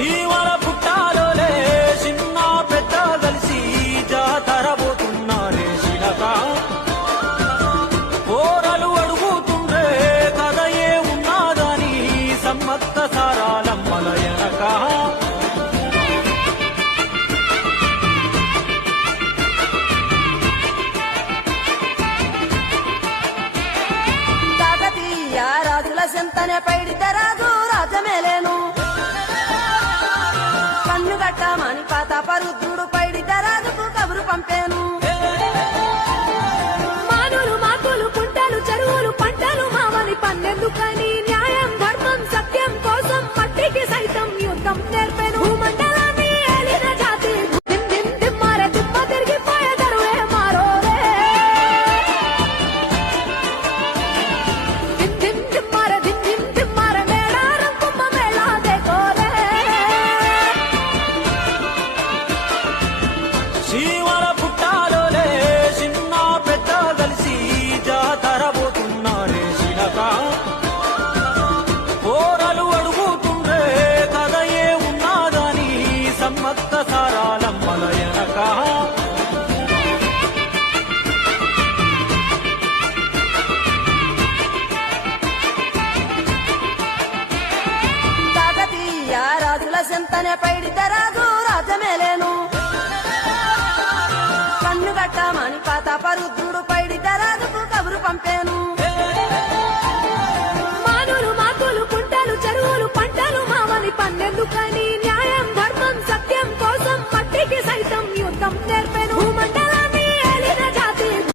చీమల పుట్టాలోలే చిన్న పెద్ద కలిసి జాతర పోతున్నారే శిలక పోరలు అడుగుతుండ్రే కథ ఏ ఉన్నాదని సమ్మత్త సారాలమ్మల ఎనక రాజుల సెంతనే పైడితే రాజు రాజమేలేను కన్ను గట్టమని పాతాపరుద్రుడు పైడితే రాజుకు కబురు పంపేను మానులు మాకులు కుంటలు చెరువులు పంటలు మామని పన్నెందుకని న్యాయం ధర్మం సత్యం కోసం మట్టికి సైతం యుద్ధం నేర్పెను మండలాన్ని ఏలిన జాతి దిమ్మారే దిమ్మ తిరిగిపోయే దరువే మారోరే చీమల పుట్టాలోలే చిన్న పెద్ద కలిసి జాతర పోతున్నారే శిలక పోరలు అడుగుతుండ్రే కథ ఏ ఉన్నాదని సమ్మత్త సారాలమ్మల ఎనక రాజుల సెంతనే పైడితే రాజు రాజమేలేను కన్ను గట్టమని పాతాపరుద్రుడు పైడితే రాజుకు కబురు పంపేను